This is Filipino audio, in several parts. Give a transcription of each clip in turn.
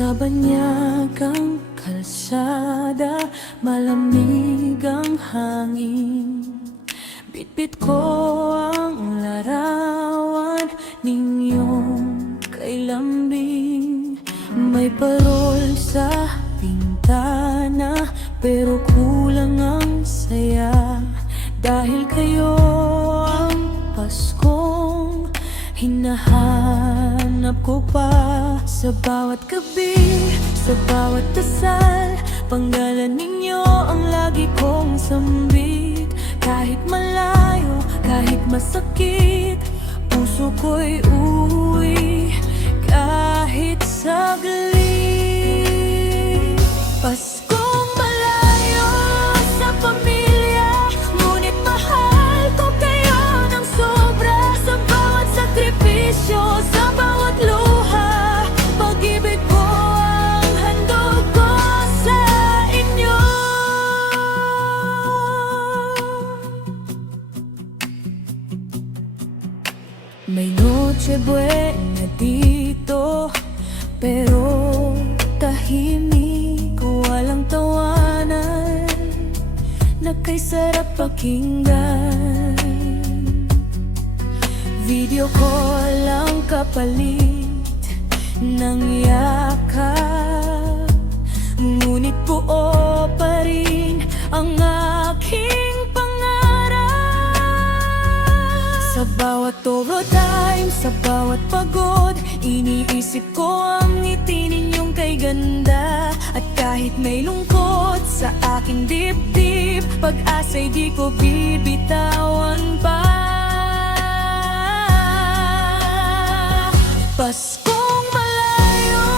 Sa banyagang kalsada, malamig ang hangin. Bitbit ko ang larawan ninyong kay lambing. May parol sa bintana, pero kulang ang saya. Dahil kayo ang Paskong hinahanap ko pa. Sa bawat gabi, sa bawat dasal, panggalan ninyo ang lagi kong sambit. Kahit malayo, kahit masakit, puso ko'y uuwi kahit saglit. Paskong malayo sa pamilya, ngunit mahal ko kayo ng sobra. Sa bawat sakripisyo, sa bawat luha, pag-ibig ko ang handog ko sa inyo. May Noche Buena dito, pero tahimik, walang tawanan na kay sarap pakinggan. Video call ang kapalit ng yakap, ngunit buo pa rin ang aking pangarap. Sa bawat overtime, sa bawat pagod, iniisip ko ang ngiti ninyong kay ganda. At kahit may lungkot sa aking dibdib, pag-asa'y di ko bibitawan pa. Paskong malayo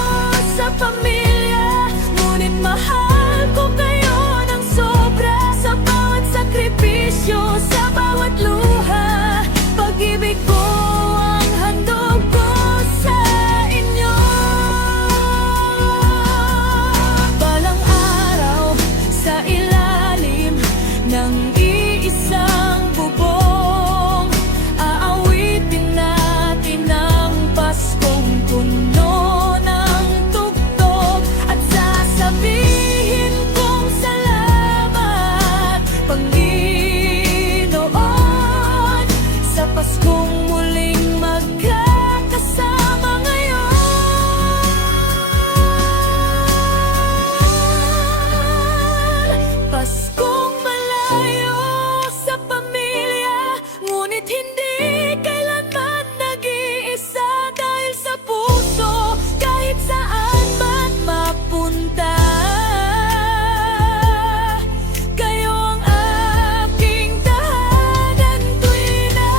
sa pamilya, ngunit mahal ko kayo ng sobra. Sa bawat sakripisyo, sa bawat luha, pag-ibig ko ang handog ko sa inyo. Balang araw sa ilalim ng iisang bubong, aawitin natin ang Paskong puno ng tugtog. At sasabihin kong salamat, Panginoon, sa Paskong muling magkakasama ngayon. Paskong malayo sa pamilya, ngunit hindi kailanman nag-iisa. Dahil sa puso, kahit saan man mapunta, kayo ang aking tahanan tuwing na.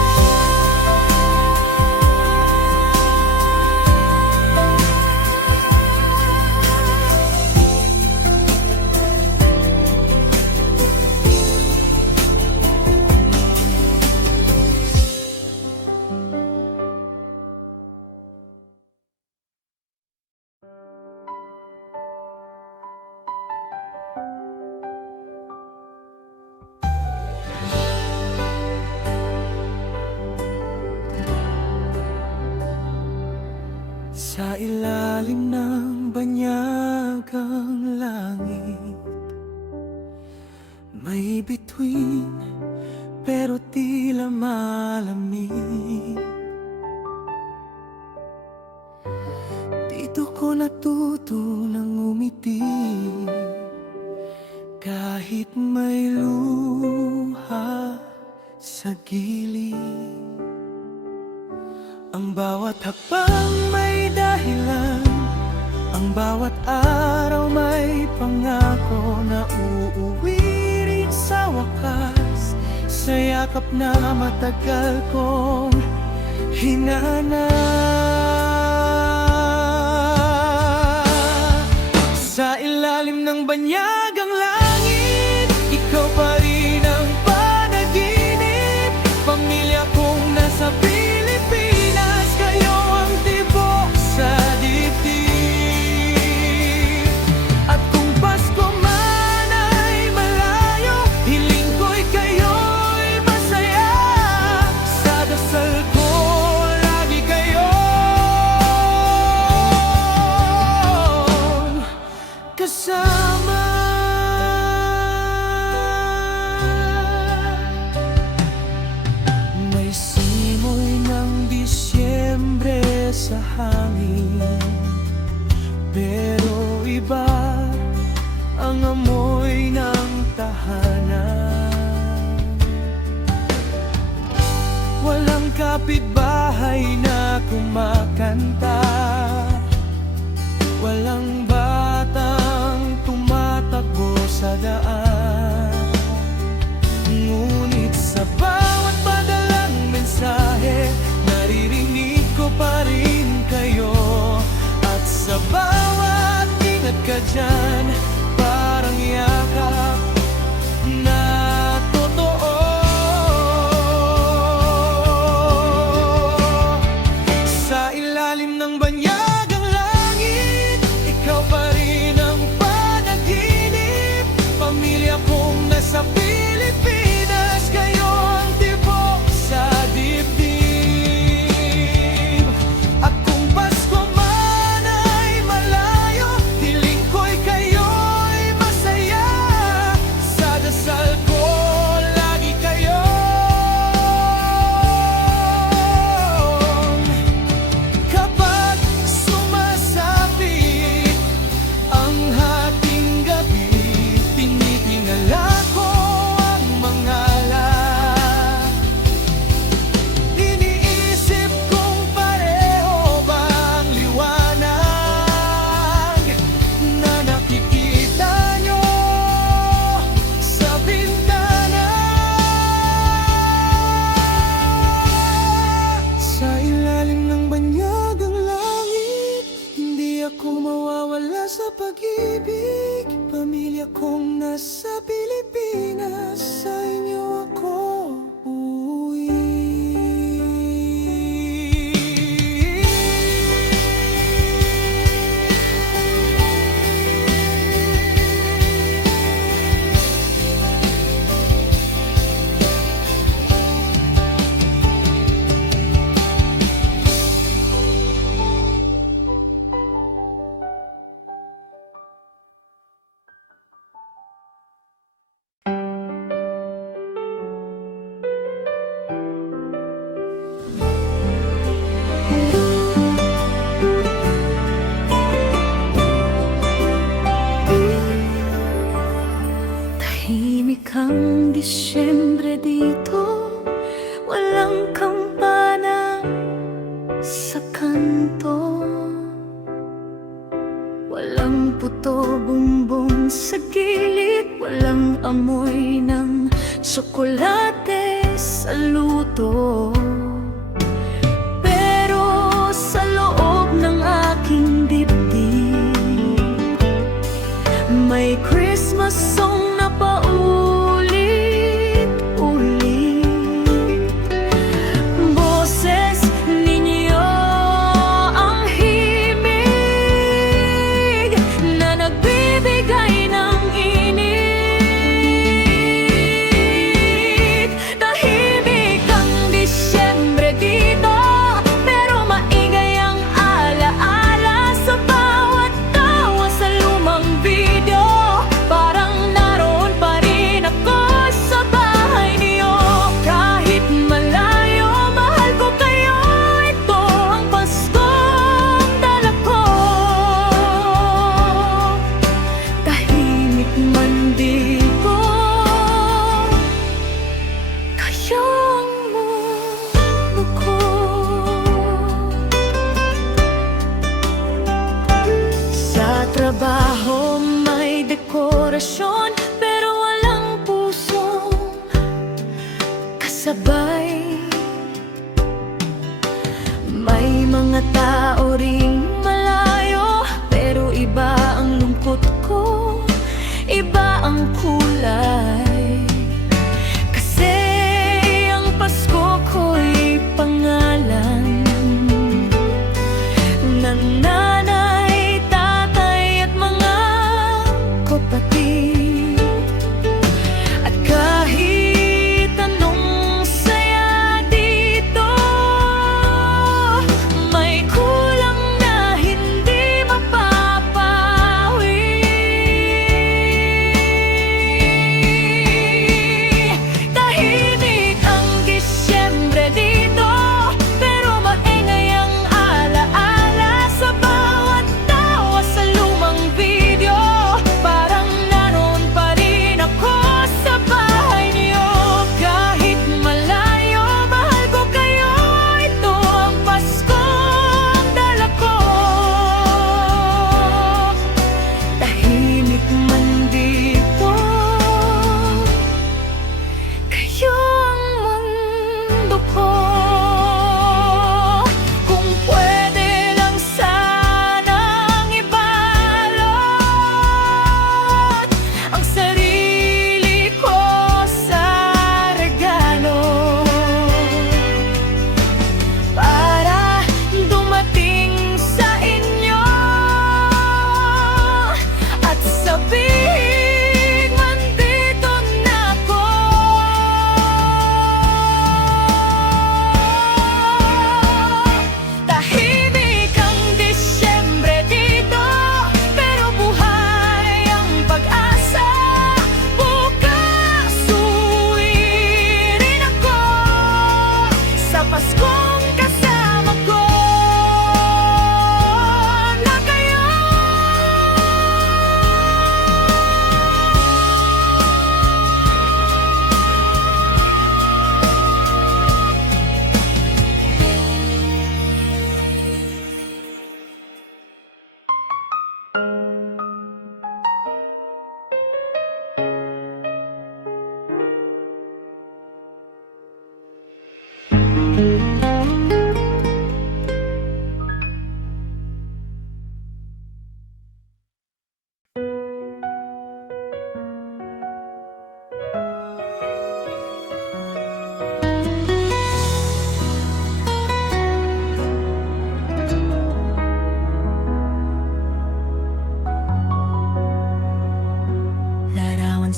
Sa ilalim ng banyagang langit, may bituin pero tila malamig. Dito ko natutunang umiti, kahit may luha sa gilid. Ang bawat hakbang may dahilan, ang bawat araw may pangako na uuwi rin sa wakas, sa yakap na matagal kong hinanap. Sa ilalim ng banyagang langit, ikaw pa rin ang panaginip. Pamilya kong nasa Pilipinas, kayo ang tibok sa dibdib. At kung Pasko man ay malayo, hiling ko'y kayo'y masaya. Sa dasal ko, lagi kayo magkasama. May simoy ng Disyembre sa hangin, pero iba ang amoy ng tahanan. Walang kapitbahay na kumakanta, walang batang tumatakbo sa daan. Ngunit sa bawat padalang mensahe, naririnig ko pa rin kayo. At sa bawat ingat ka dyan, parang yakap na totoo. Sa ilalim ng banyagang langit, ikaw pa rin ang panaginip. Pamilya kong nasa Pilipinas, kayo ang tibok sa dibdib. At kung Pasko man ay malayo, hiling ko'y kayo'y masaya. Sa dasal ko lagi kayo. Kapag sumasapit ang hating gabi, tinitingala ko ang mga alak. Iniisip kong pareho ba ang liwanag na nakikita nyo sa bintana. Sa ilalim ng banyagang langit, hindi ako mawawala sa pag-ibig. Pamilya kong nasa Pilipinas, sa inyo ako uuwi. Tahimik ang Disyembre dito, walang kampana sa kanto, walang puto bumbong sa gilid, walang amoy ng tsokolate sa luto. Pero sa loob ng aking dibdib, may Christmas song na paulit-ulit. Boses ninyo ang himig na nagbibigay ng init. Tahimik ang Disyembre dito, pero maingay ang alaala sa bawat tawa sa lumang video. Parang naroon pa rin ako sa bahay niyo. Kahit malayo, mahal ko kayo. Ito ang Paskong dala ko. Tahimik man dito, kayo ang mundo ko. Sa trabaho may dekorasyon, pero walang pusong kasabay. May mga tao ring malayo, pero iba ang lungkot ko, iba ang kulay. Kasi ang Pasko ko'y pangalan ng nanay, tatay at mga kapatid. At kahit anong saya dito, may kulang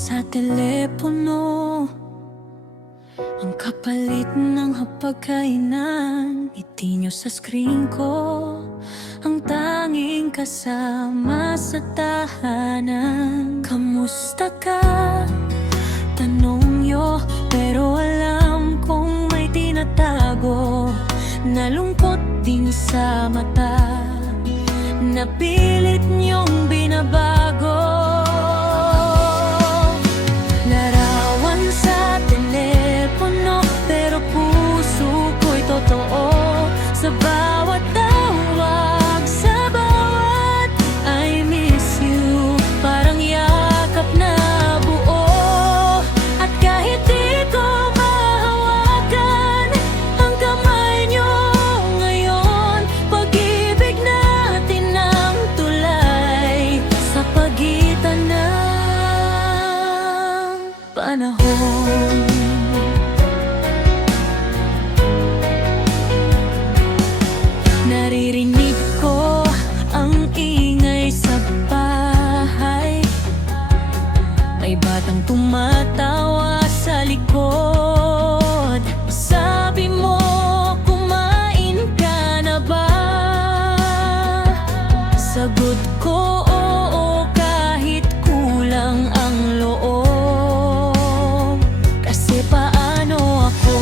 sa telepono. Ang kapalit ng hapagkainan, ngiti nyo sa screen ko. Ang tanging kasama sa tahanan. Kamusta ka? Tanong nyo, pero alam kong may tinatago. Nalungkot din sa mata, napilit niyong binabago. Larawan sa telepono, pero puso ko'y totoo. Sa bawat tawag, sa bawat I miss you, parang yakap na buo. At kahit di ko mahawakan ang kamay niyo ngayon, pag-ibig natin ang tulay sa pagitan ng panahon. Naririnig ko ang ingay sa bahay, may batang tumatawa sa likod. Sabi mo, kumain ka na ba? Sagot ko, oo, kahit kulang ang loob. Kasi paano ako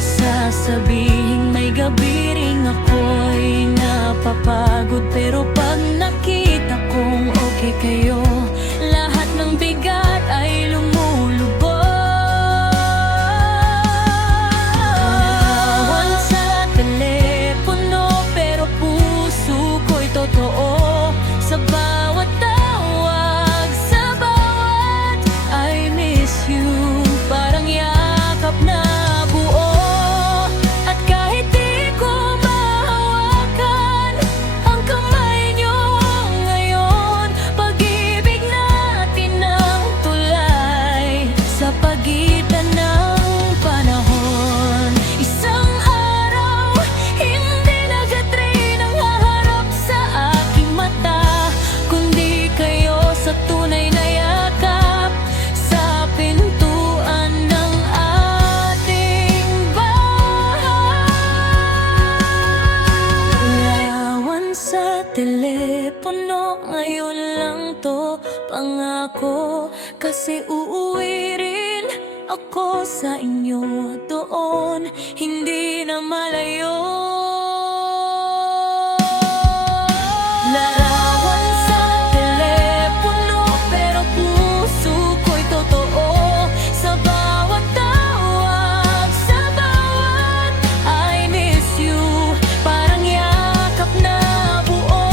sasabihin may gabi ring ako'y napapagod? Pero pag nakita kong okay kayo, lahat ng bigat ay lumulubog. Larawan sa telepono, pero puso ko'y totoo. Sa bawat tawag, sa bawat I miss you, parang yakap na buo. At kahit di ko mahawakan ang kamay niyo ngayon, pag-ibig natin ang tulay sa pagitan ng panahon. Isang araw, hindi na Katrin ang haharap sa aking mata, kundi kayo sa tunay na yakap sa pintuan ng ating bahay. Larawan sa telepono, ngayon lang to pangako. Kasi uuwi rin ako sa inyo doon, hindi na malayo. Larawan sa telepono, pero puso ko'y totoo. Sa bawat tawag, sa bawat I miss you, parang yakap na buo.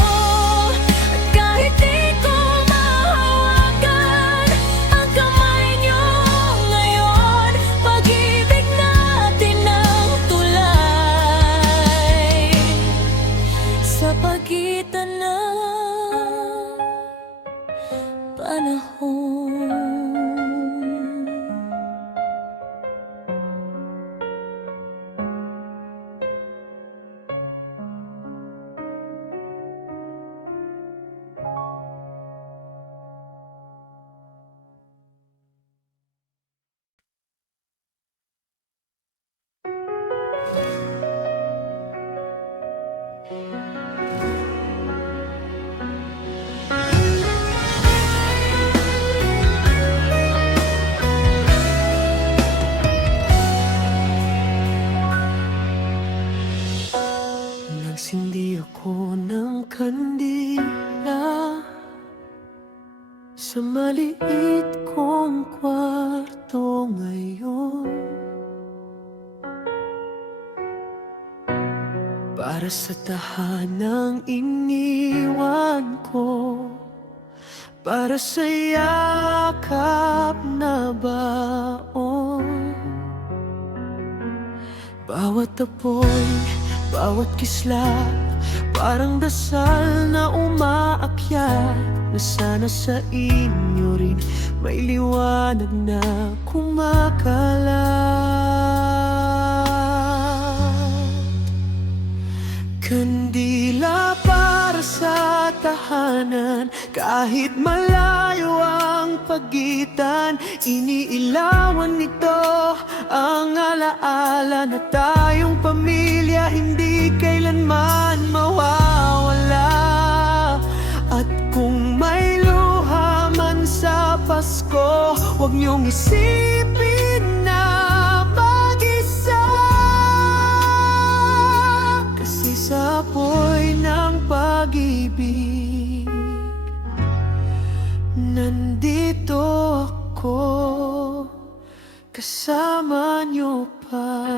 At kahit di ko mahawakan ang kamay niyo ngayon, pag-ibig natin ang tulay sa pagitan ng panahon. Nagsindi ako ng kandila sa maliit kong kwarto ngayon, para sa tahanang iniwan ko, para sa yakap na baon. Bawat apoy, bawat kislap, parang dasal na umaakyat, na sana sa inyo rin may liwanag na kumakalat. Kandila para sa tahanan. Kahit malayo ang pagitan, iniilawan nito ang alaala na tayong pamilya hindi kailanman mawawala. At kung may luha man sa Pasko, huwag niyong isipin na mag-isa. Kasi sa apoy ng pag-ibig, nandito ako, kasama niyo pa.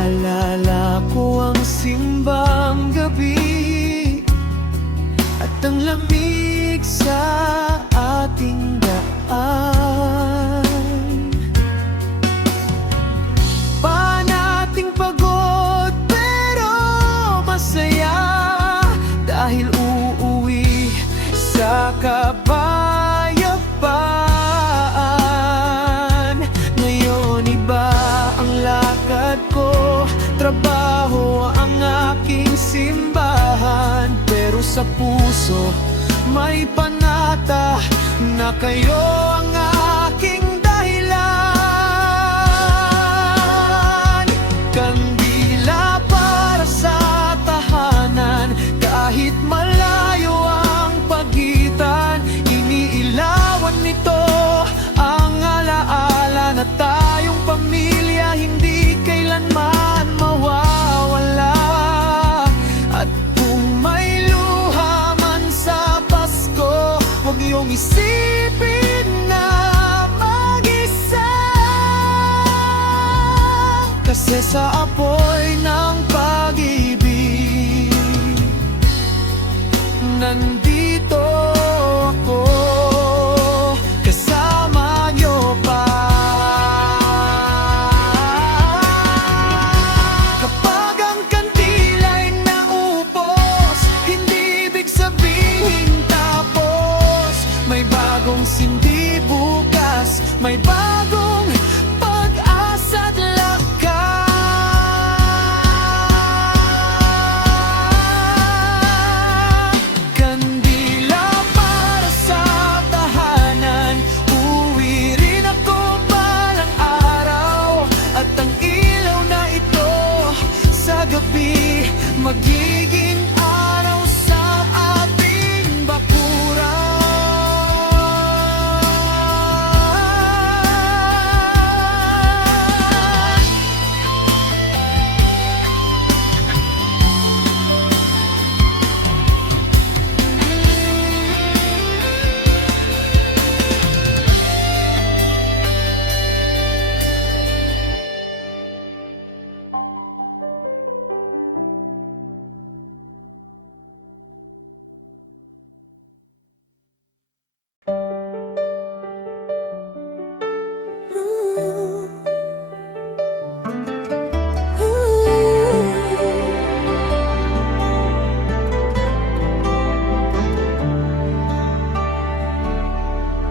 Naalala ko ang simbang gabi at ang lamig sa ating daan. Panating pagod pero masaya dahil uuwi sa kapayapaan. Ngayon iba ang lakad ko, trabaho ang aking simbahan, pero sa puso may panata na kayo ang aking dahilan. Kandila para sa tahanan, kahit malayo ang pagitan, iniilawan nito ang alaala na tayong pamilya hindi kailanman mawawala. At kung may luha man sa Pasko, huwag niyong isipin na mag-isa. Kasi sa apoy ng pag-ibig, nandito ako, kasama niyo pa. Kapag ang kandila'y naupos, hindi ibig sabihin tapos. May bagong sindi bukas, may bagong pag-asa't lakas. Kandila para sa tahanan, uwi rin ako balang araw. At ang ilaw na ito sa gabi, magiging araw sa ating bakuran.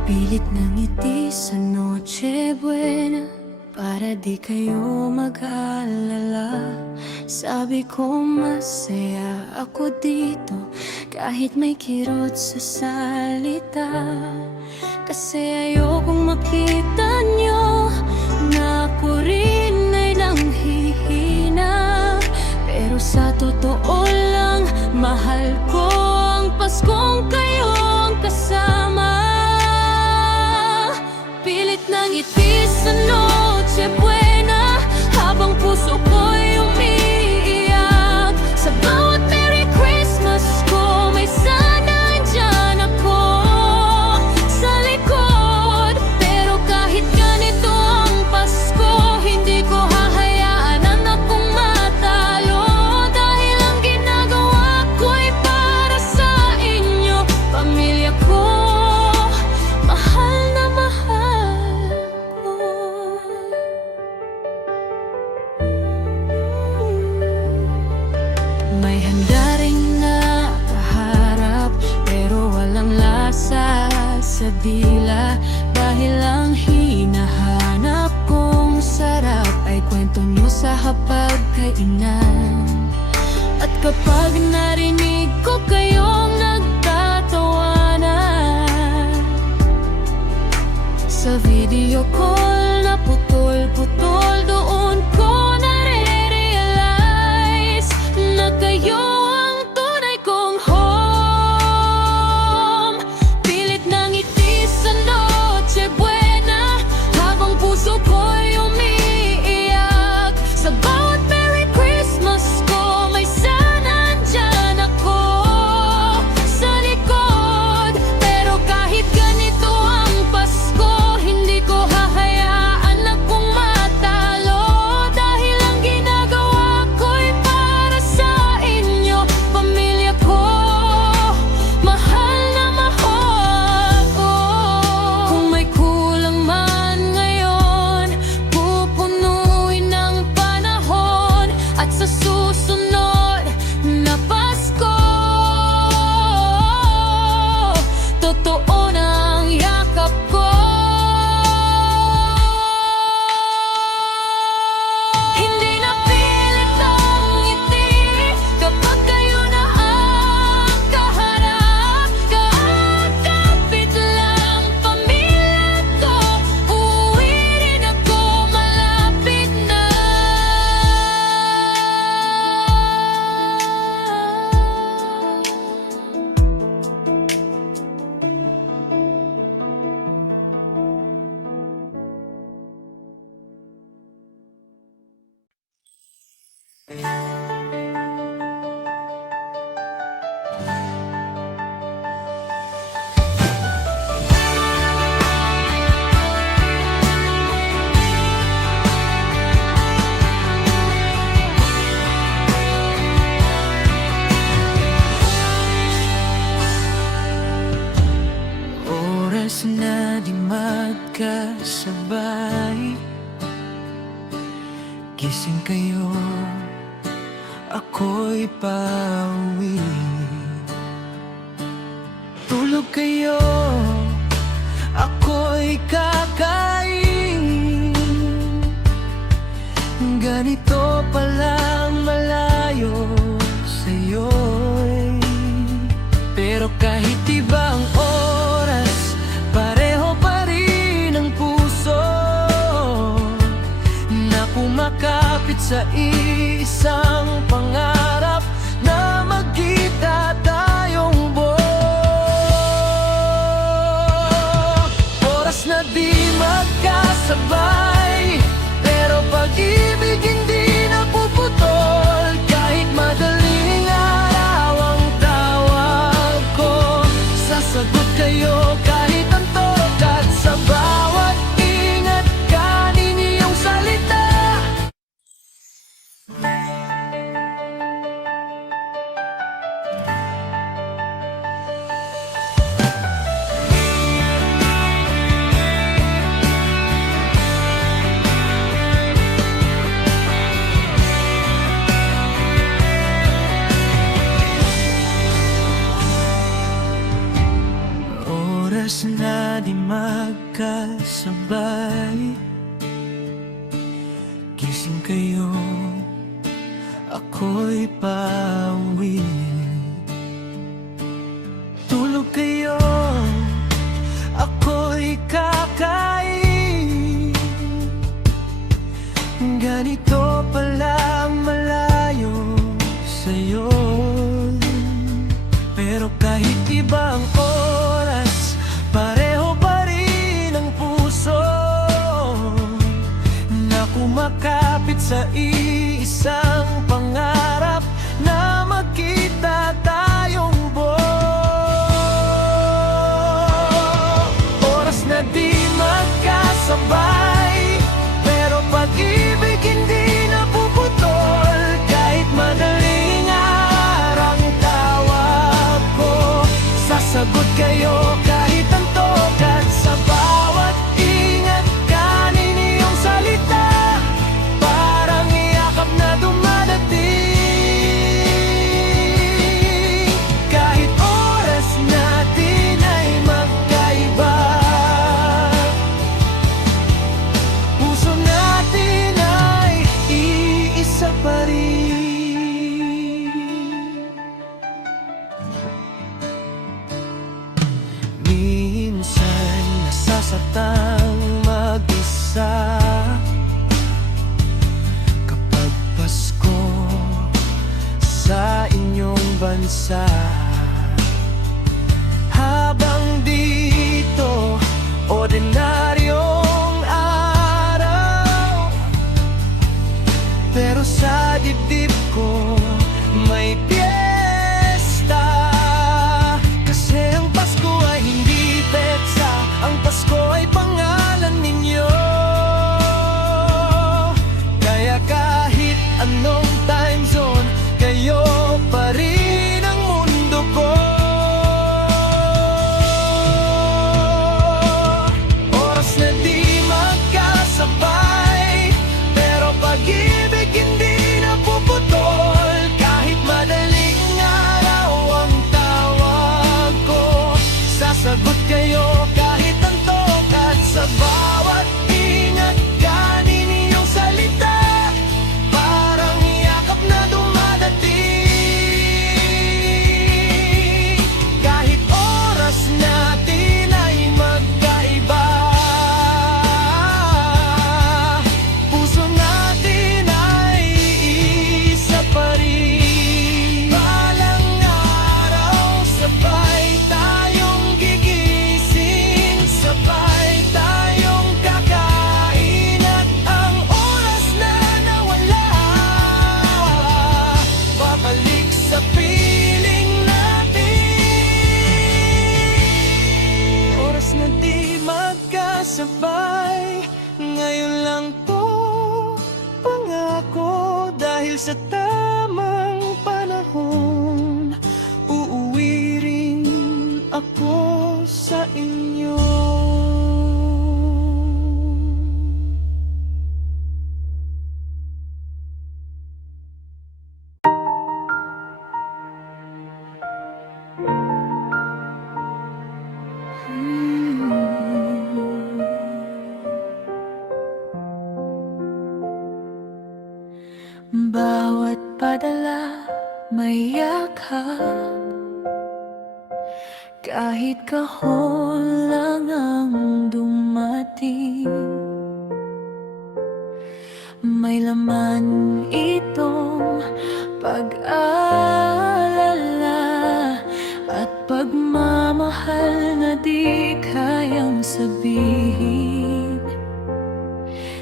Pilit na ngiti sa Noche Buena para di kayo mag-alala. Sabi ko masaya ako dito kahit may kirot sa salita. Kasi ayokong makita nyo na ako rin ay langhihina. Pero sa totoo lang, mahal ko ang Paskong kayo ang kasama. Pilit na ngiti sa Noche Buena habang puso ko'y umiiyak. Sa bawat Merry Christmas ko, may sana andyan ako sa likod. Pero kahit ganito ang Pasko, hindi ko hahayaan ang akong matalo. Dahil ang ginagawa ko'y para sa inyo, pamilya ko, mahal na mahal ko. May handa ring nakaharap, pero walang lasa sa dila. Dahil ang hinahanap kong sarap kwento nyo sa hapagkainan. At kapag narinig ko kayong nagtatawanan, sa video call na putol-putol, doon ko nare-realize na kayo ang tunay kong home. Pilit ng ngiti sa Noche Buena, habang puso ko'y umiiyak. Sa bawat Merry Christmas ko, may sana andyan ako sa likod. Pero kahit ganito ang Pasko, hindi ko hahayaan akong matalo. Dahil ang ginagawa ko'y para sa inyo, pamilya ko, mahal na mahal ko. Kung may kulang man ngayon, pupunuin ng panahon. At sa susunod na Pasko, totoo na ang yakap ko. Hindi na pilit ang ngiti kapag kayo na ang kaharap. Kakapit lang pamilya ko, uuwi rin ako malapit na. Oras na di magkasabay, gising kayo, ako'y pauwi. Tulog kayo, ako'y kakain. Ganito palang malayo sa'yo, pero kahit ibang oras, pareho pa rin ang puso na kumakapit sa isang pangarap na magkita tayong buo. Oras na di magkasabay, pero pag-ibig hindi napuputol. Kahit madaling araw ang tawag ko, sasagot kayo kahit antok. At sa bawat ingat kanin iyong salita, oras na di magkasabay, gising kayo, ako'y pauwi. Tulog kayo, ako'y kakain. Ganito palang malayo sa'yo, pero kahit ibang oras, pareho pa rin ang puso na kumakapit sa isang pangarap na magkita tayong buo. Oras na di magkasabay, pero pag-ibig hindi napuputol. Kahit madaling araw ang tawag ko, sasagot kayo kahit antok. At sa bawat ingat kanin iyong salita, parang iyakap na dumadating. bansa. Habang dito, ordinaryong araw, pero sa dibdib ko may piyesta. Kasi ang Pasko ay hindi petsa, ang Pasko ay pangalan ninyo. Kaya kahit anong time zone, kayo pa rin ang mundo ko. Oras na di magkasabay, pero pag-ibig hindi napuputol. Kahit madaling araw ang tawag ko, sasagot kayo kahit antok. At sa bawat ingat kanin iyong salita, parang yakap na dumadating. Kahit oras natin ay magkaiba, puso natin ay isa pa rin. Balang araw, sabay tayong gigising, sabay tayong kakain. At ang oras na nawala, babalik sa piling natin. Oras na di magkasabay, ngayon lang to pangako. Dahil sa tamang panahon, uuwi rin ako sa inyo. Bawat padala may yakap, kahit kahon lang ang dumating. May laman itong pag-alala at pagmamahal na di kayang sabihin.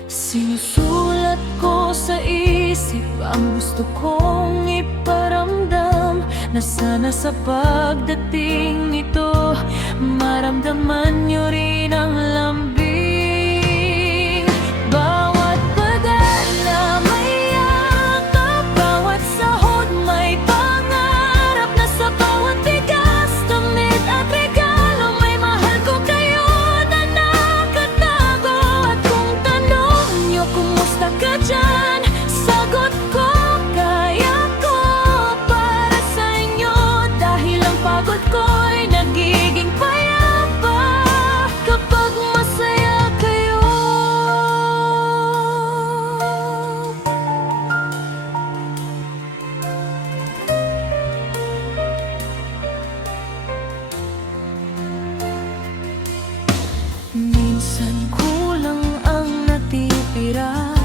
Sinusulat ko sa isip ang gusto kong iparamdam, na sana sa pagdating nito maramdaman niyo rin ang lambing. Bawat padala may yakap, bawat sahod may pangarap, na sa bawat bigas, damit at regalo may mahal ko kayo na nakatago. At kung tanong niyo kumusta ka dyan, sagot ko kaya ko para sa inyo. Dahil ang pagod ko'y nagiging payapa kapag masaya kayo. Minsan kulang ang natitira,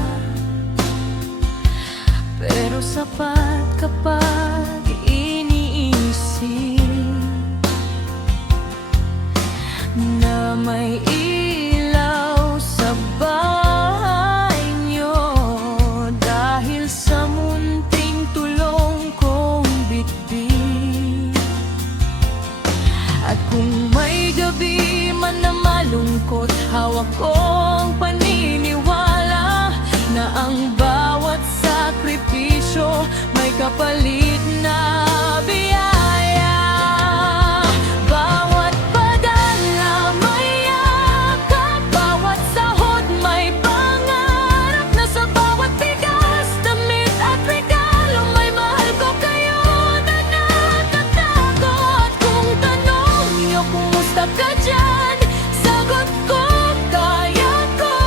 pero sapat kapag iniisip na may ilaw sa bahay niyo. Dahil sa munting tulong kong bitbit, at kung may gabi man na malungkot, hawak kong paniniwala na ang bawat sakripisyo may kapalit na biyaya. Bawat padala may yakap, bawat sahod may pangarap, na sa bawat bigas, damit at regalo may mahal ko kayo na nakatago. At kung tanong niyo kumusta ka dyan, sagot ko kaya ko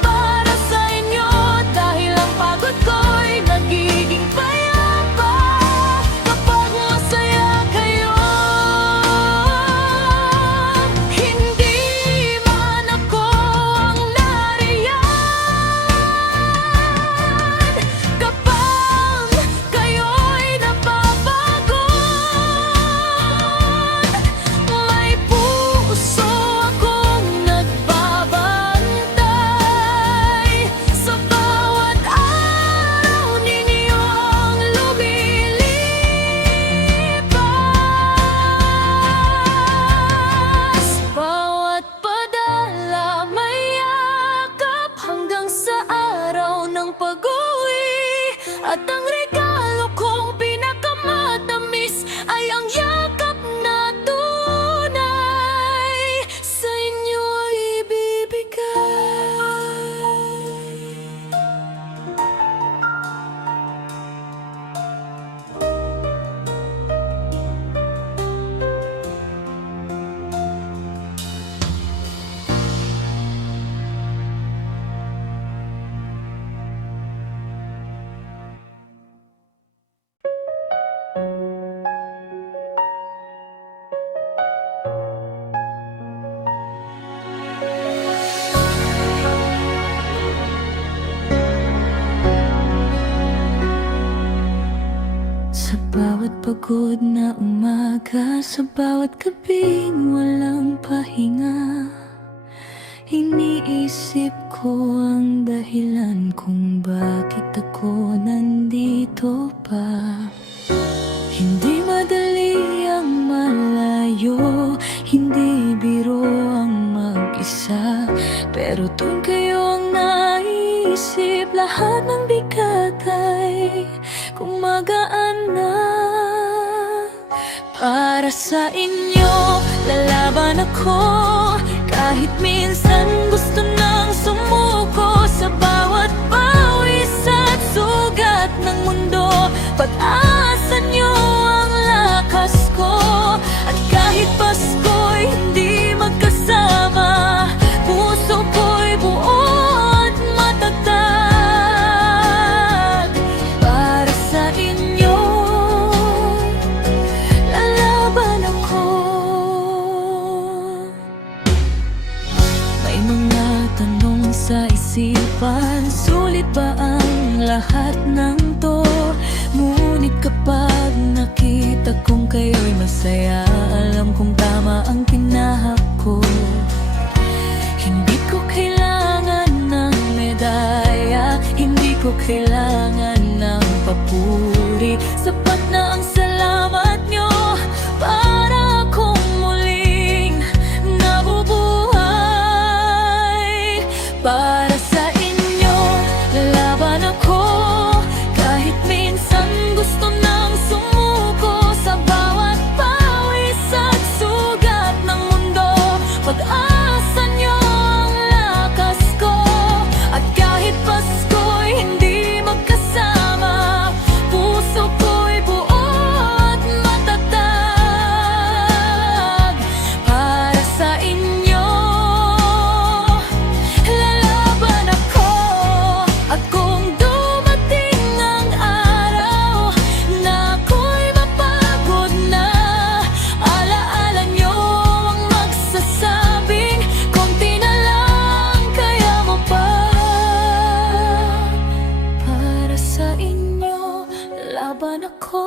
para sa inyo. Dahil ang pagod ko'y nagiging payapa At ang regalo kong pinakamatamis ay ang yakap na tunay sa inyo ibibigay. Sa bawat pagod na umaga, sa bawat gabing walang pahinga, iniisip ko ang dahilan kung bakit ako nandito pa. Hindi madali ang malayo, hindi biro ang mag-isa, pero tuwing kayo ang naisip, lahat ng bigat ay kumagaan na. Para sa inyo, lalaban ako, kahit minsan gusto nang sumuko. Sa bawat pawis at sugat ng mundo, pag-asa nyo ang lakas ko. At kahit Pasko'y hindi magkasama, puso ko'y buo at matatag. Para sa inyo, lalaban ako. May mga tanong sa isipan, sulit ba ang lahat ng to? Ngunit kapag nakita kong kayo'y masaya, alam kong tama ang tinahak ko. Hindi ko kailangan ng medalya, hindi ko kailangan ng papuri. Sapat na ang salamat nyo para akong muling nabubuhay. Para sa inyo, lalaban ako, kahit minsan gusto nang sumuko. Sa bawat pawis at sugat ng mundo, pag-asa nyo ang lakas ko. At kahit Pasko'y hindi magkasama, puso ko'y buo at matatag. Para sa inyo, lalaban ako. At kung dumating ang araw na ako'y mapagod na, alaala nyo ang magsasabing konti na lang, kaya mo pa. Para sa inyo, laban ako,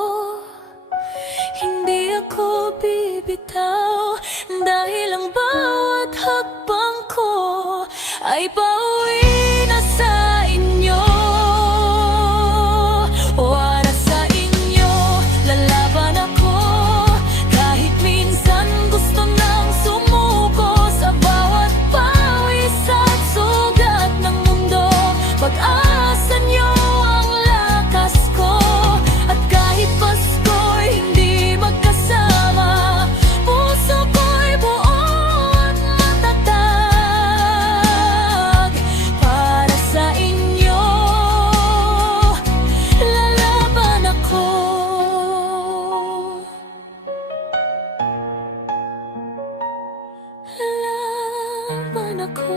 hindi ako bibitaw, dahil ang bawat hakbang ko ay pauwi na sa inyo. Para sa inyo, lalaban ako, kahit minsan gusto nang sumuko. Sa bawat pawis at sugat ng mundo, pag-asa nyo ang lakas ko. At kahit Pasko'y hindi magkasama, puso ko'y buo at matatag. Para sa inyo, lalaban ako. Lalaban ako.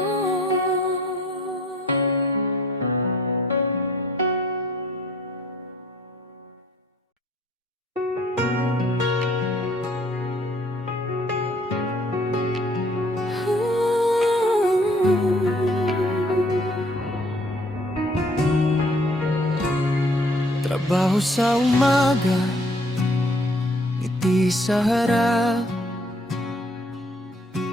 Trabaho sa umaga, ngiti sa harap,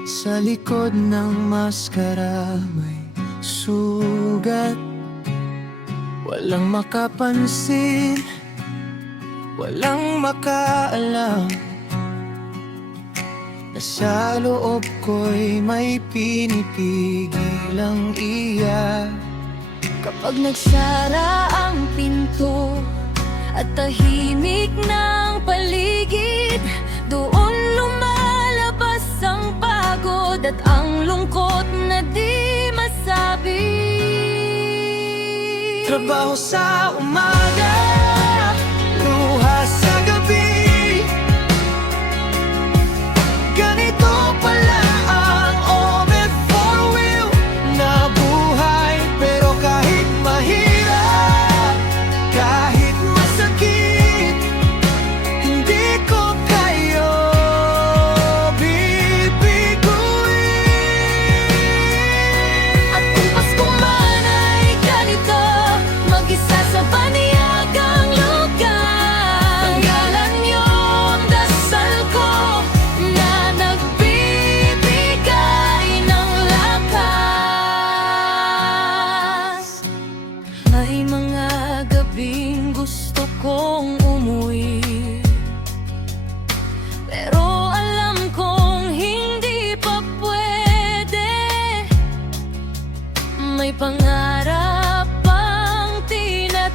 sa likod ng maskara may sugat. Walang makapansin, walang makaalam, na sa loob ko'y may pinipigilang iyak. Kapag nagsara ang pinto, tahimik ng paligid, doon lumalabas ang pagod at ang lungkot na di masabi. Trabaho sa umaga, luha sa gabi. Ganito pala ang omen for real na buhay. Pero kahit mahirap, kahit masakit, hindi ko kayo bibiguin. At kung Pasko man ay ganito, mag-isa sa paniyagang lugar, tanggalan niyo ang dasal ko na nagbibigay ng lakas. May mga gabing gusto kong umuwi, pero alam kong hindi pa pwede. May pangarap pang tinatapos,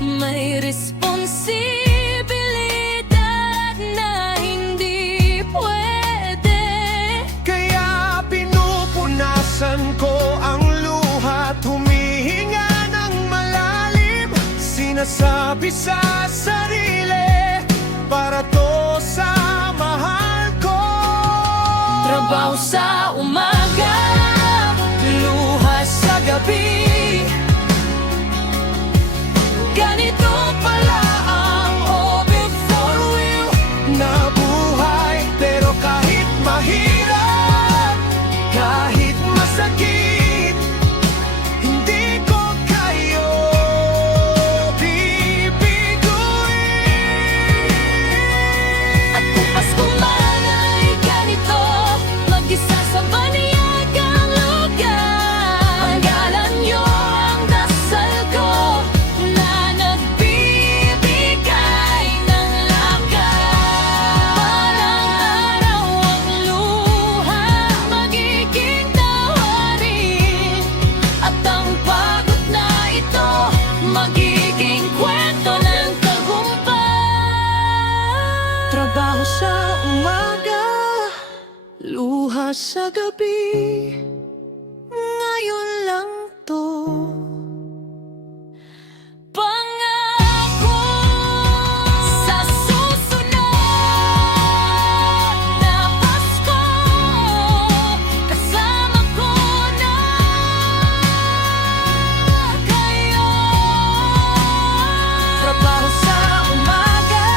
may responsibilidad na hindi pwede. Kaya pinupunasan ko ang luha at humihinga ng malalim. Sinasabi sa sarili, para to sa mahal ko. Trabaho sa umaga, Luha sa gabi. Ganito pala ang omen for real na buhay. Pero kahit mahirap, kahit masakit, hindi ko kayo bibiguin. at kung Pasko man ay ganito, mag-isa sa paniyagang lugar, tanggalan niyo ang dasal ko na nagbibigay ng lakas. Parang araw ang luha, magiging tawarin, at ang pagod na ito, magiging kwento ng tagumpay. Trabaho sa umaga, luha sa gabi. Ngayon lang to. Pangako sa susunod na Pasko, kasama ko na kayo. Trabaho sa umaga,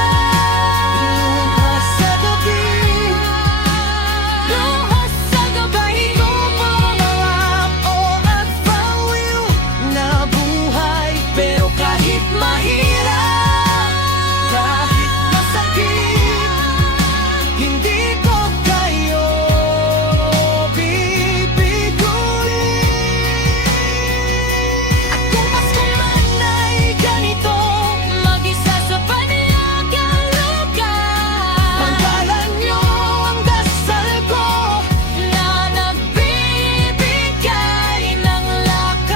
luha sa gabi. Luhas sa gabay ko Pangarap o at bawil na buhay. Pero kahit mahirap, kahit masakit, hindi ko kayo bibiguin. At kung Pasko man ay ganito, mag-isa sa paniyagang lugar, Tanggalan niyo ang dasal ko na nagbibigay ng lakas.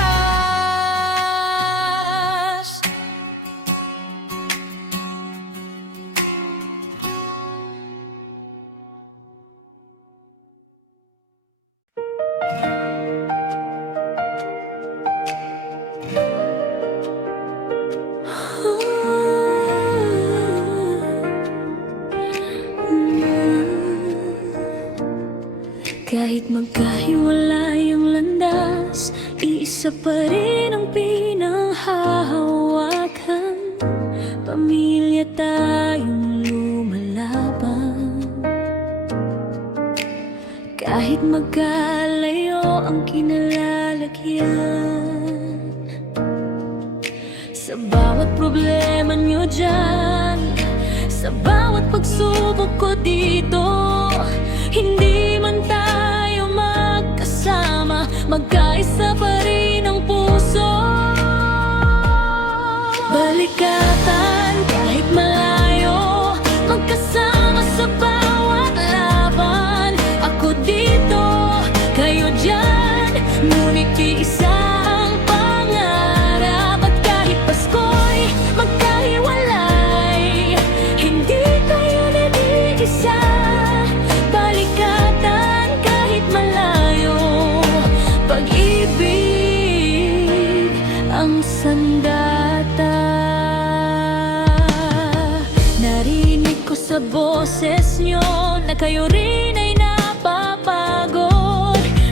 Kahit magkahiwalay ang landas, iisa pa rin ang pinanghahawakan. Pamilya tayong lumalaban. Kahit magkalayo ang kinalalagyan, sa bawat problema nyo dyan, sa bawat pagsubok ko dito, hindi man tayo magkasama, magkaisa pa rin ang puso. Balikatan kahit malayo, magkasama sa bawat laban. Ako dito, kayo dyan, ngunit iisa ang pangarap. At kahit Pasko'y sa boses nyo na kayo rin ay napapagod.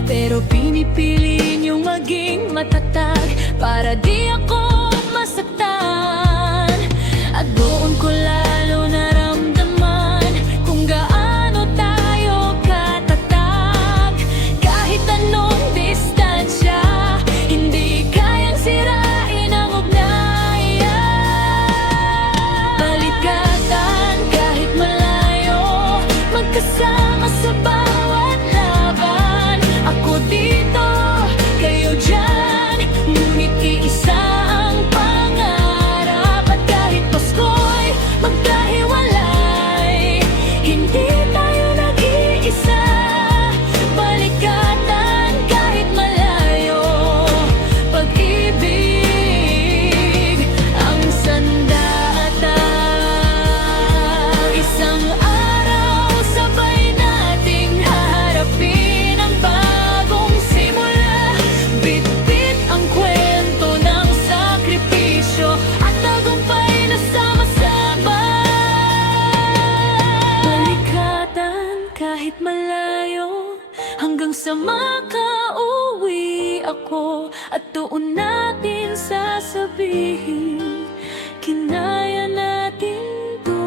Pero pinipili nyo maging matatag para di ako masaktan. At doon ko lalo naramdaman kung gaano tayo katatag. Kahit anong distansya, hindi kayang sirain ang ugnayan. Balikatan kahit malayo, magkasama sa bawat laban. Ako dito, kayo dyan, ngunit iisa ang pangarap. At kahit Pasko'y magkahiwalay, hindi tayo nag-iisa. Balikatan kahit malayo, pag-ibig ang sandata. Isang araw sabay nating haharapin ang bagong simula. Bitbit ang kwento ng sakripisyo at tagumpay na sama-sama. Balikatan kahit malayo, hanggang sa makauwi ako. At doon natin sasabihin, kinaya natin to.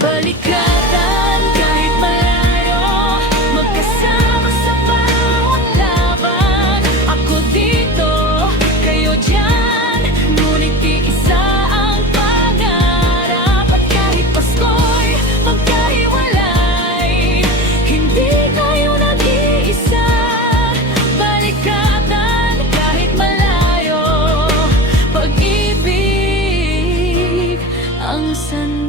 Balikatan kahit malayo, magkasama sa bawat laban. Ako dito, kayo dyan, ngunit iisa ang pangarap. At kahit Pasko'y magkahiwalay, hindi tayo nag-iisa. Balikatan kahit malayo, pag-ibig ang sandata.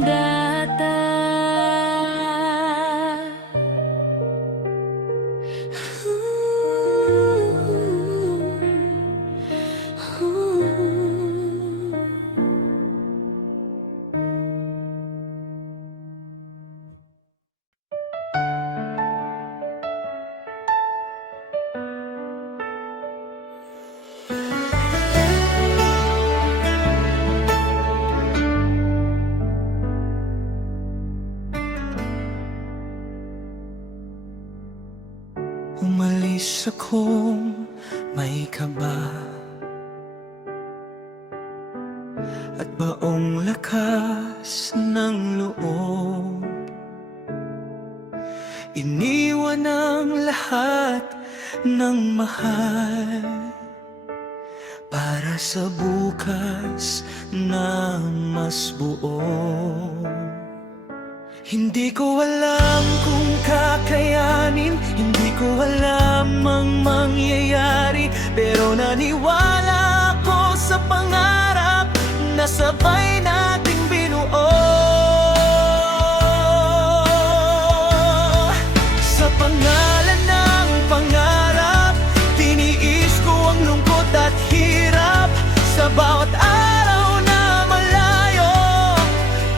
Umalis akong may kaba at baong lakas ng loob. Iniwan ang lahat ng mahal para sa bukas na mas buo. Hindi ko alam kung kakayanin, hindi ko alam ang mangyayari, pero naniwala ako sa pangarap na sabay nating binuo. Sa pangalan ng pangarap, tiniis ko ang lungkot at hirap. Sa bawat araw na malayo,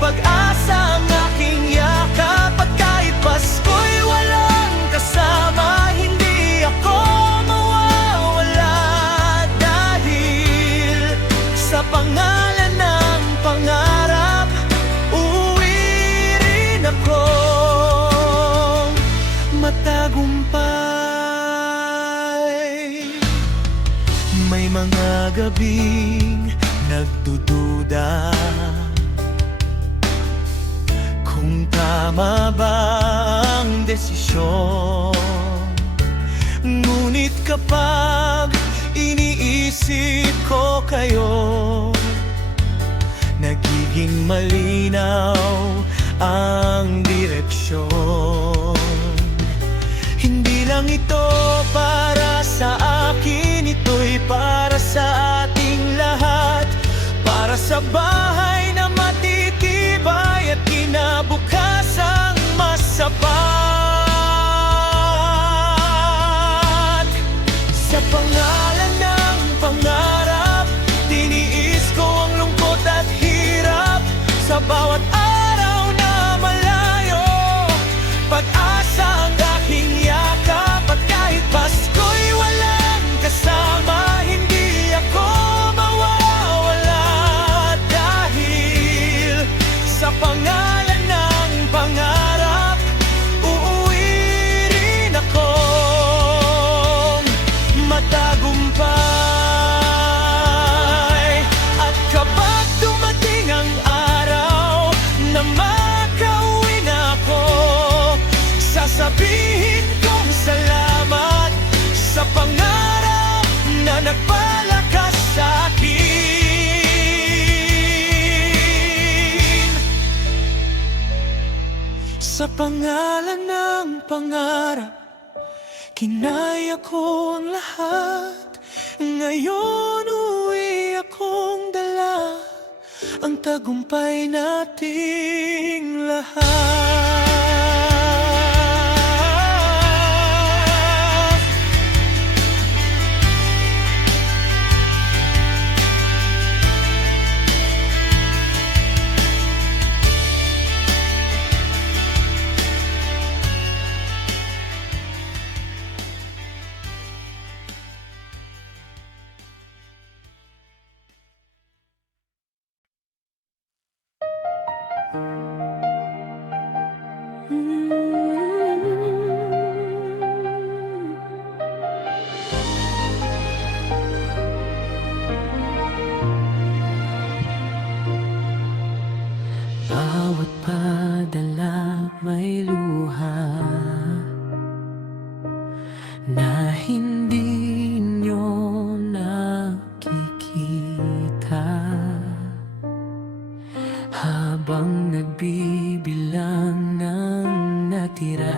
pag-asa ang aking yakap. At kahit Pasko'y walang kasama, hindi ako mawawala. Dahil sa pangalan ng pangarap, uuwi rin akong matagumpay. May mga gabing nagdududa kung tama ba ang desisyon. Ngunit kapag iniisip ko kayo, nagiging malinaw ang direksyon. Hindi lang ito para sa akin, ito'y para sa ating lahat. Para sa bahay na matitibay at kinabukasang masapat. Sa pangalan ng pangarap, tiniis ko ang lungkot at hirap. Sa bawat araw na malayo, pag-asa ang aking yakap. At kahit Pasko'y walang kasama, hindi ako mawawala. Dahil Sa pangalan ng pangarap, kinaya ko ang lahat. Ngayon uwi akong dala ang tagumpay nating lahat. Bawat padala may luha na hindi nyo nakikita. Habang nagbibilang ng natira,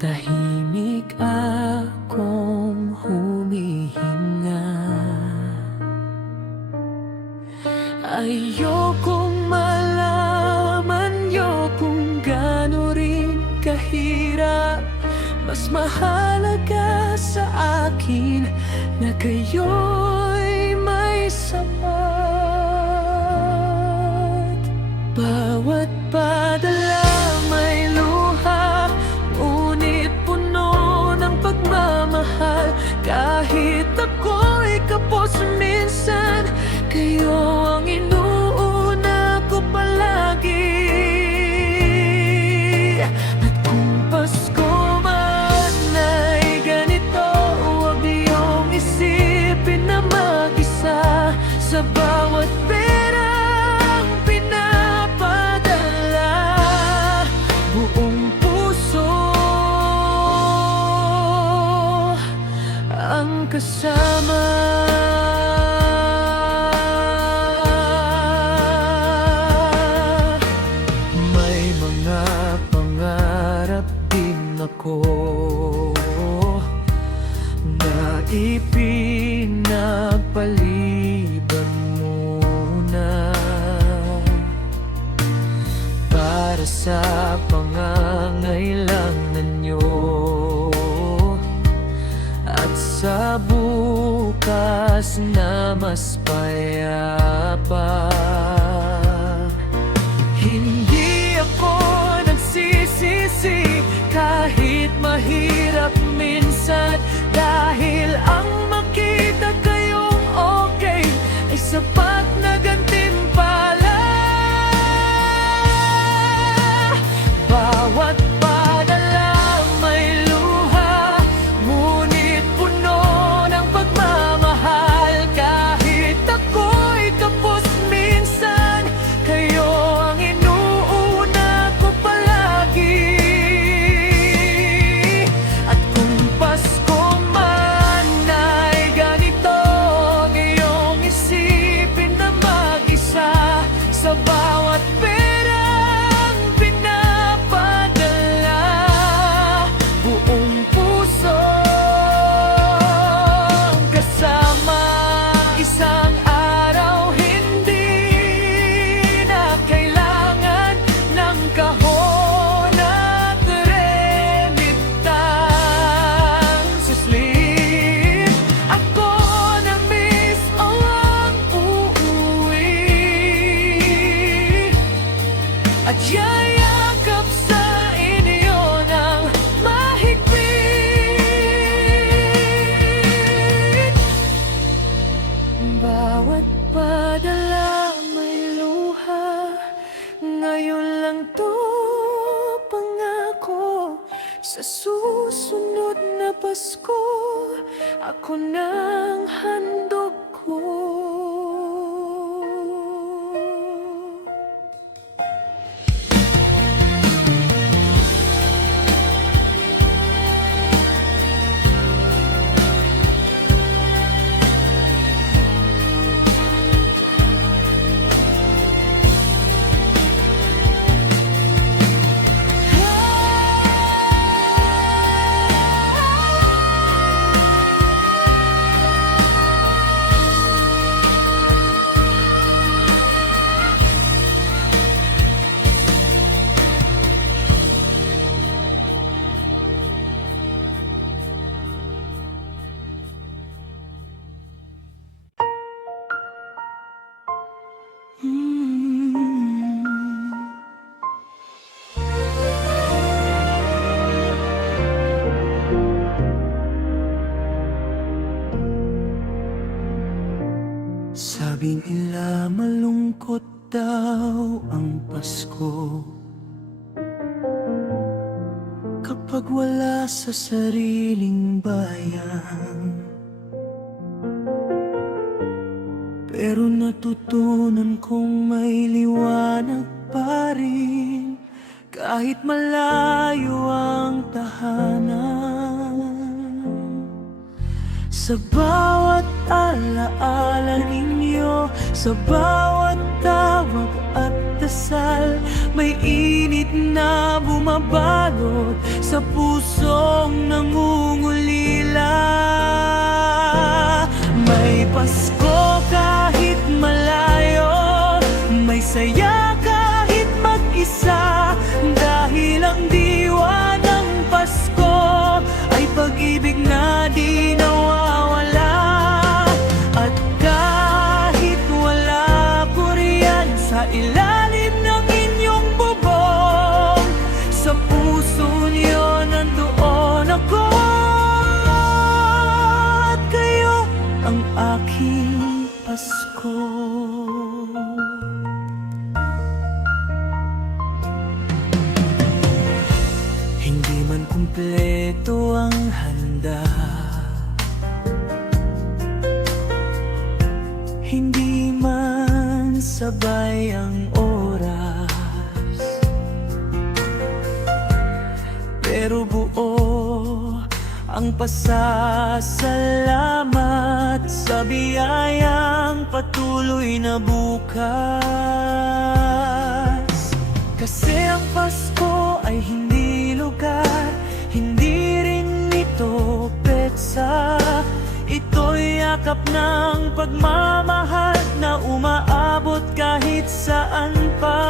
tahimik akong humihinga. Ayokong malaman nyo kung gaano rin kahirap. Mas mahalaga sa akin na kayo'y may sapat. Bawat padala may luha, ngunit puno ng pagmamahal. Kahit ako'y kapos minsan, kayo ang inuuna ko palagi. At kung Pasko man ay ganito, huwag niyong isipin na mag-isa. Sa bawat perang pinapadala, buong puso ang kasama. Ako na ipinagpaliban muna para sa pangangailangan nyo at sa bukas na mas payapa. Hindi ako nagsisisi kahit mahirap minsan, dahil ang makita kayong okay ay sapat na gantimpala. Bawat padala may luha, ngunit puno ng pagmamahal. Kahit ako'y kapos minsan, kayo ang inuuna ko palagi. Sa bawat perang pinapadala, buong puso ang kasama. Isang araw hindi na kailangan ng kahon at remittance slip. Ako na mismo ang uuwi at yayakap sa inyo ng mahigpit. Bawat padala may luha, ngayon lang to pangako. Sa susunod na Pasko, ako nang handog ko. Sabi nila malungkot daw ang Pasko kapag wala sa sariling bayan. Pero natutunan kong may liwanag pa rin kahit malayo ang tahanan. Sa bawat alaala ninyo, sa bawat tawag at dasal, may init na bumabalot sa pusong nangungulila. May Pasko kahit malayo, may saya kahit mag-isa, dahil ang diwa ng Pasko ay pag-ibig na di nawawala. At kahit wala po riyan sa ilalim ng inyong bubong, sa puso niyo nandoon ako, at kayo ang aking Pasko. Hindi man kumpleto ang handa, hindi man sabay ang oras, pero buo ang pasasalamat sa biyayang patuloy na bukas. Kasi ang Pasko ay hindi lugar, hindi rin ito petsa. Ito'y yakap ng pagmamahal na umaabot kahit saan pa.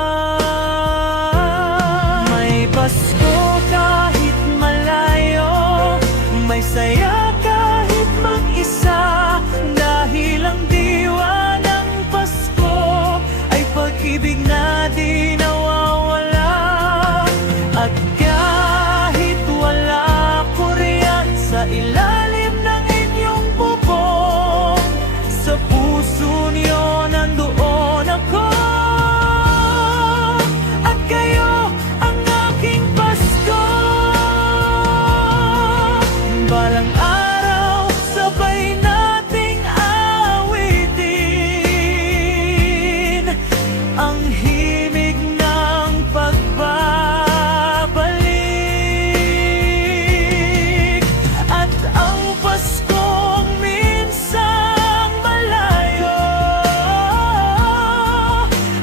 May Pasko kahit malayo, may saya kahit mag-isa, dahil ang diwa ng Pasko ay pag-ibig na di nawawala. At kahit wala ko riyan sa ilalim ng inyong bubong, sa puso niyo nandoon ako, at kayo ang aking Pasko. Balang araw sabay nating awitin ang himig ng pagbabalik, at ang Paskong minsang malayo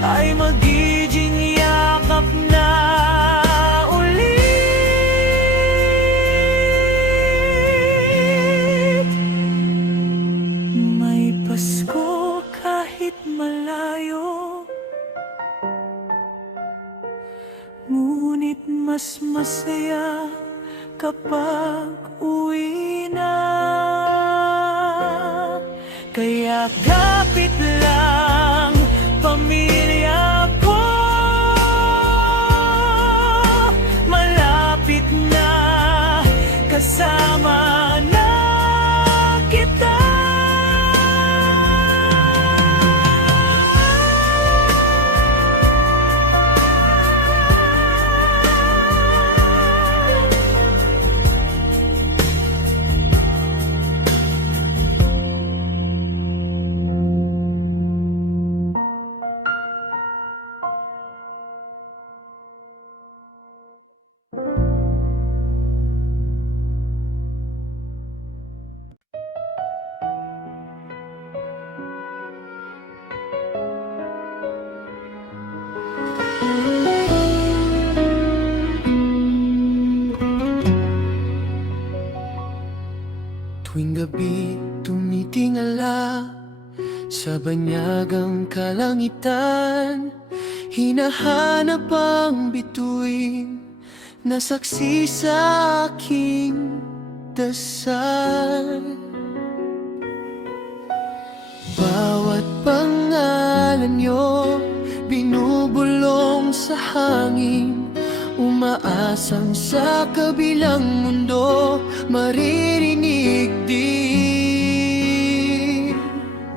ay magiging yakap na ulit. May Pasko kahit malayo, ngunit mas masaya kapag uwi na. Kaya kapit lang pamilya ko, malapit na kasama na kita. Tuwing gabi tumitingala sa banyagang kalangitan, hinahanap ang bituin na saksi sa aking dasal. Bawat pangalan nyo binubulong sa hangin, umaasang sa kabilang mundo maririnig din.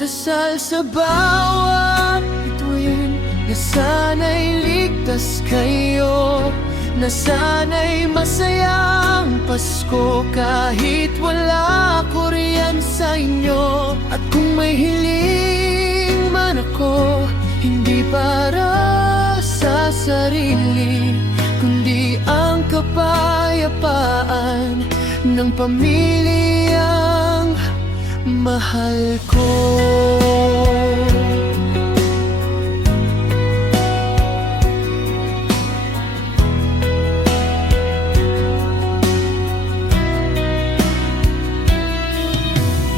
Dasal sa bawat bituin na sana'y ligtas kayo, na sana'y masayang Pasko kahit wala ko riyan sa inyo. At kung may hiling man ako, hindi para sa sarili, kundi ang kapayapaan ng pamilyang mahal ko.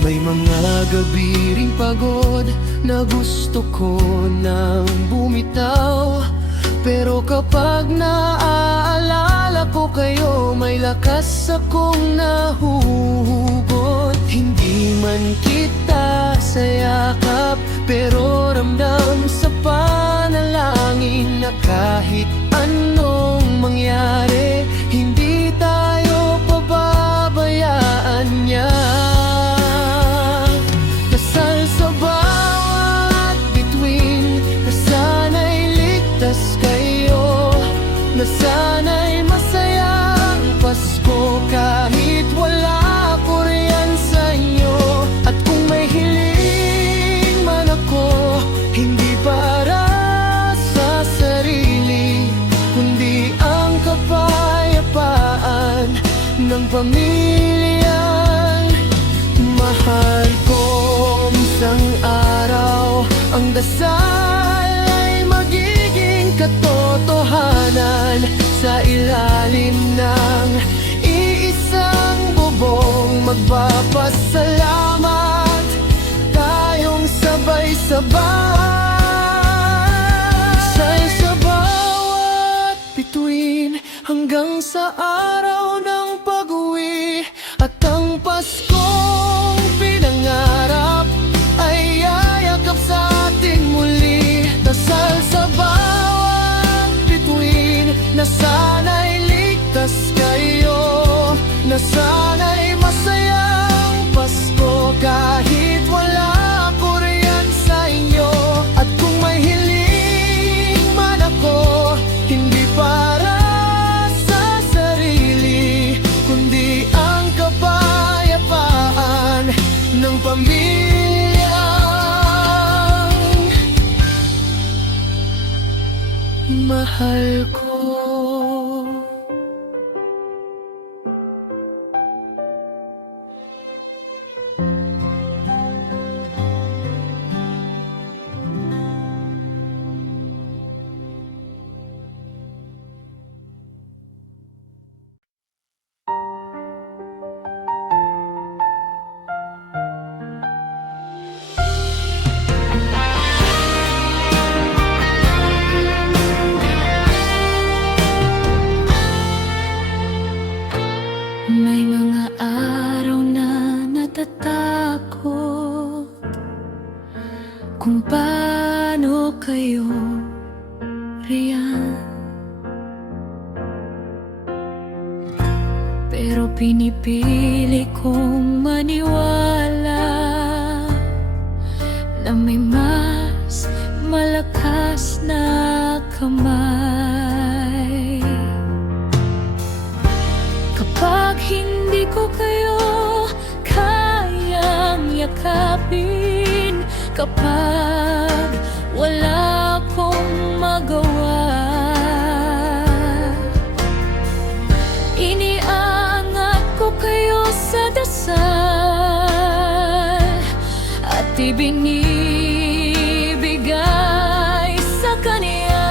May mga gabi ring pagod na gusto ko nang bumitaw, pero kapag naaalala ko kayo, may lakas akong nahuhugot. Hindi man kita sa yakap, pero ramdam sa panalangin na kahit anong mangyari, hindi tayo pababayaan niya. Dasal sa bawat bituin na sana'y ligtas kayo, na sana'y masayang Pasko kahit wala ko riyan sa inyo. At kung may hiling man ako, hindi para sa sarili, kundi ang kapayapaan ng pamilyang mahal ko. Isang araw, ang dasal ay magiging katotohanan sa ilalim ng iisang bubong. Magpapasalamat tayong sabay-sabay. Dasal sa bawat bituin hanggang sa araw ng pag-uwi, at ang Paskong pinangarap ay yayakap sa ating muli. Dasal sa bawat bituin na sana'y ligtas kayo, na sana'y masayang Pasko kahit wala ko riyan sa inyo. At kung may hiling man ako, hindi para sa sarili, kundi ang kapayapaan ng pamilyang mahal ko. May mga araw na natatakot kung paano kayo riyan, pero pinipili kong maniwala na may mas malakas na kamay. Kapag hindi ko kayo kayang yakapin, kapag wala akong magawa, iniangat ko kayo sa dasal at ibinibigay sa Kanya.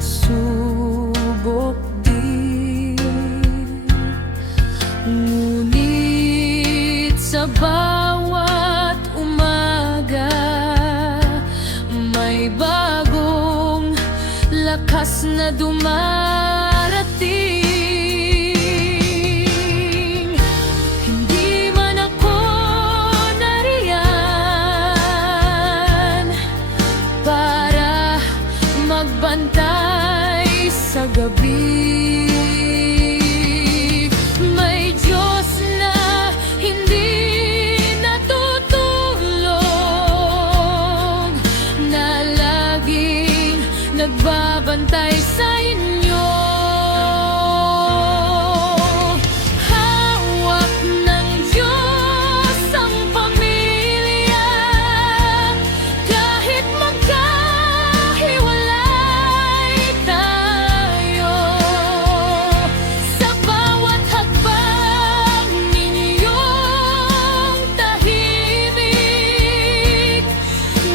pagsubok din. Ngunit sa bawat umaga may bagong lakas na dumarating. Hindi man ako nariyan para magbantay sa gabi. May Diyos na hindi natutulog, na laging nagbabantay sa inyo. Hawak ng Diyos ang pamilya, kahit magkahiwalay tayo. Sa bawat hakbang ninyong tahimik,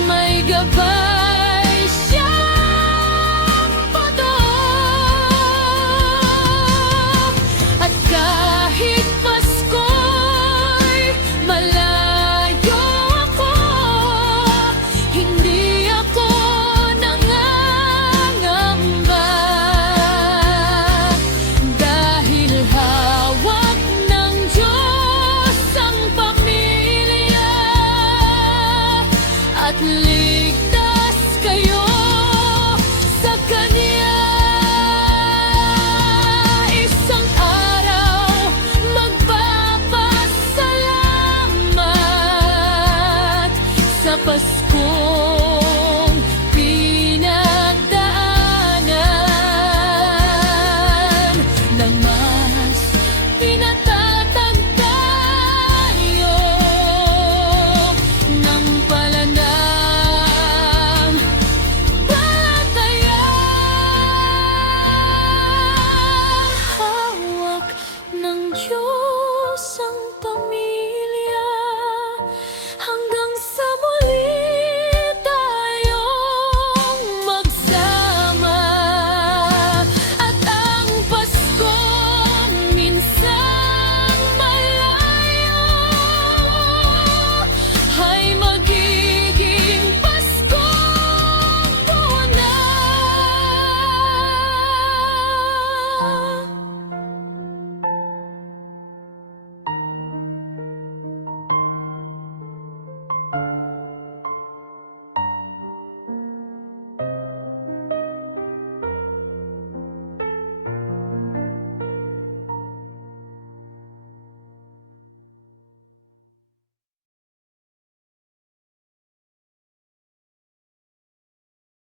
may gabay siyang patok. At kahit Pasko'y malayo ako, hindi ako nangangamba, dahil hawak ng Diyos ang pamilya at ligtas kayo sa Kanya. Isang araw magpapasalamat sa Pasko.